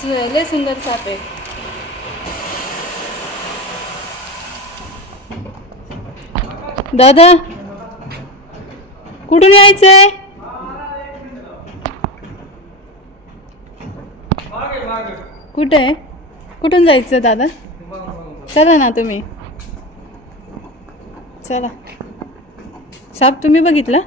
सु- लय सुंदर साप आहे दादा कुठून यायचंय? कुठे? आहे कुठून जायचं दादा? चला ना तुम्ही. चला. साप तुम्ही बघितला?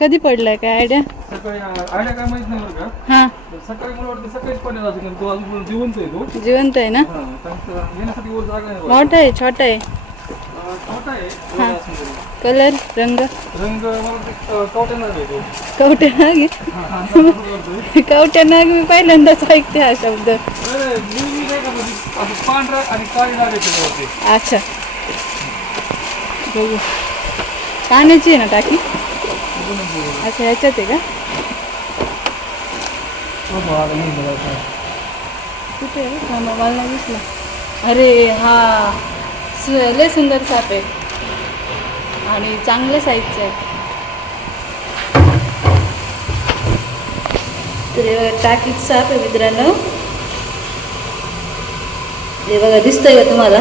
कधी पडलाय काय आयडिया? सकाळी आयडिया काय माहीत नाही बरं का. हां. तर सकाळी मला वाटतं सकाळीच पडलेला असेल कारण तो अजून जिवंत आहे तो. जिवंत आहे ना? हा, कारण येण्यासाठी वर जागा नाही बघा. मोठा आहे छोटा आहे. अं, छोटा आहे हा. एवढा असेल तरी. कलर रंग? रंग मला वाटतं नाग आहे तो. कवट्या नाग आहे. हा, हा, असं करतोय. कवट्या नाग मी पहिल्यांदाच ऐकते हा शब्द. अरे, मी मी नाही का म्हणजे असं पांढरा आणि काळी नाग आहे त्याच्यावरती. अच्छा. बघू. पाण्याची आहे ना टाकी? अच्छा ह्याच्यात आहे का? कुठे आहे? मला नाही दिसला. अरे हा लय सुंदर साप आहे. आणि चांगल्या साईजचं आहे. तर हे बघा, टाकीत साप आहे मित्रांनो. हे बघा दिसतंय का तुम्हाला?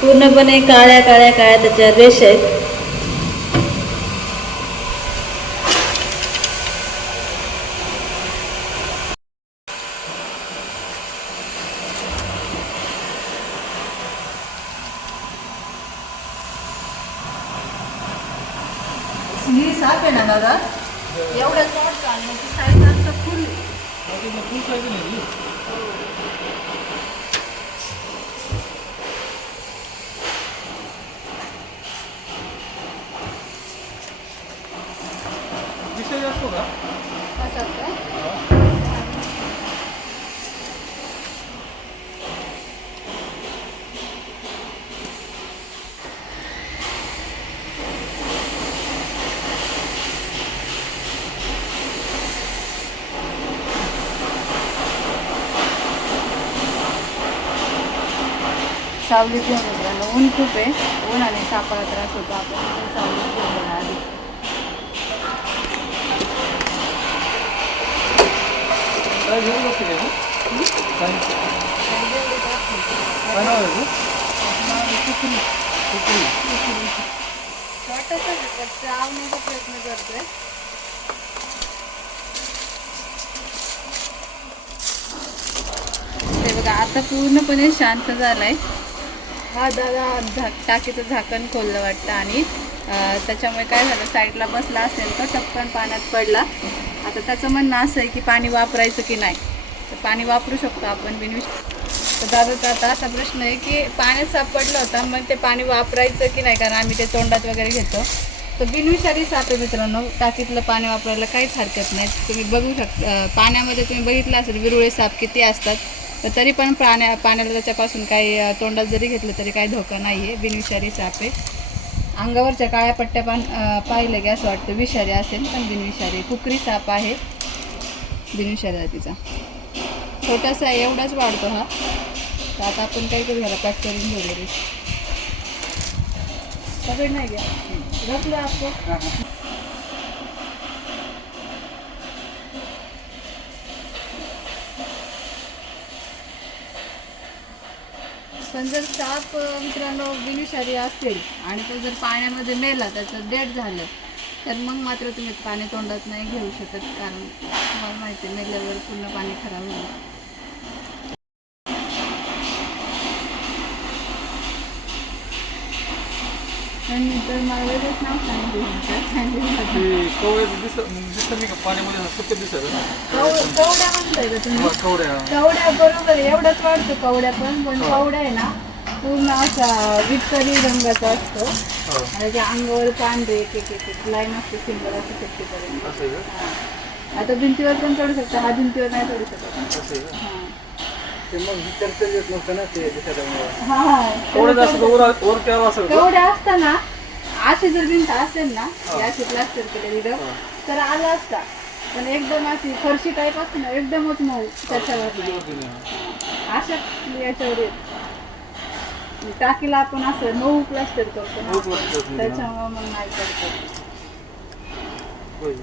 पूर्णपणे काळ्या काळ्या काळ्या त्याच्या रेष आहेत. ही आहे ना दादा? एवढ्या शॉर्ट साईज आमचं फुल फुल साईज नाही असतो का सावलीत घेऊन मित्रांनो ऊन खूप आहे. ऊन आणि सापाला त्रास होतो. आपण इथे सावलीत घेऊन आधी. काय चावण्याचा प्रयत्न करतोय ते बघा आता पूर्णपणे शांत झालाय. हा दादा झा टाकीचं झाकण खोललं वाटतं आणि त्याच्यामुळे काय झालं साईडला बसला असेल तर टपकन पाण्यात पडला. आता त्याचं म्हणणं असं आहे की पाणी वापरायचं की नाही? तर पाणी वापरू शकतो आपण बिनविष तर दादाचा आता असा प्रश्न आहे की पाण्यात सापडलं होता मग ते पाणी वापरायचं की नाही? कारण आम्ही ते तोंडात वगैरे घेतो. तर बिनविषारी साप आहे मित्रांनो टाकीतलं पाणी वापरायला काहीच हरकत नाही. तुम्ही बघू शकता पाण्यामध्ये तुम्ही बघितलं असेल विरुळे साप किती असतात. तर तरी पण पाण्या पाण्याला त्याच्यापासून काही तोंडात जरी घेतलं तरी काही धोका नाही आहे बिनविषारी साप. आहे अंगावरच्या काळ्या पट्ट्या पण पाहिलं की असं वाटतं विषारी असेल पण बिनविषारी. कुकरी साप आहे. बिनविषारी जातीचा छोटासा एवढाच वाढतो हा. तर आता आपण काही करू घ्यायला पॅक करून घेऊ सगळे नाही घ्या घातलं आपण. पण जर साप मित्रांनो बिनविषारी असेल आणि तो जर पाण्यामध्ये मेला त्याचं डेट झालं तर मग मात्र तुम्ही पाणी तोंडात नाही घेऊ शकत कारण तुम्हाला माहिती आहे मेल्यावर पूर्ण पाणी खराब होईल नंतर मला वेगळंच नाव सांगितलं सांगितलं ते कवड्याचं दिसत दिसत नाही का पाण्यामध्ये सुकत दिसत ना? कव- कवड्या म्हणताय का तुम्ही? कवड्या बरोबर एवढंच वाढतो कवड्या पण. पण कवड्या आहे ना पूर्ण असा विटकरी रंगाचा असतो. त्याच्या अंगावर पांढरे एक एक एक लाईन असते सिंगल असं आहे का? आता भिंतीवर पण चढू शकता. हा भिंतीवर नाही चढू शकत. ते मग विचारता येत ना ते त्याच्यामुळे हा वर वर असताना अशी जर भिंत असेल ना ही. अशी प्लास्टर केलेली हा. तर आला असता. पण एकदम अशी फरशी टाईप असते ना एकदमच मऊ त्याच्यावर नाही. अशा याच्यावर येत. टाकीला आपण असं मऊ प्लास्टर करतो मऊ ना plaster करतो. त्याच्यामुळे मग नाही करतो. होय.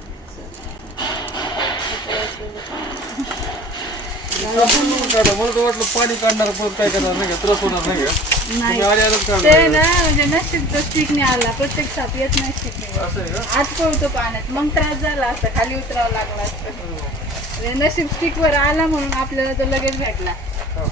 मला तर वाटलं पाणी काढणार परत काय करणार नाही. का त्रास होणार नाही का नाही तुम्ही आले आल्याच ते ना म्हणजे नशीबचं स्टिकने आला प्रत्येक साप येत नाही स्टिकने असं आहे का? आत पळतो पाण्यात. मग त्रास झाला असता खाली उतरावं लागला असतं. म्हणजे नशीब स्टिकवर आला म्हणून आपल्याला तो लगेच भेटला. हा.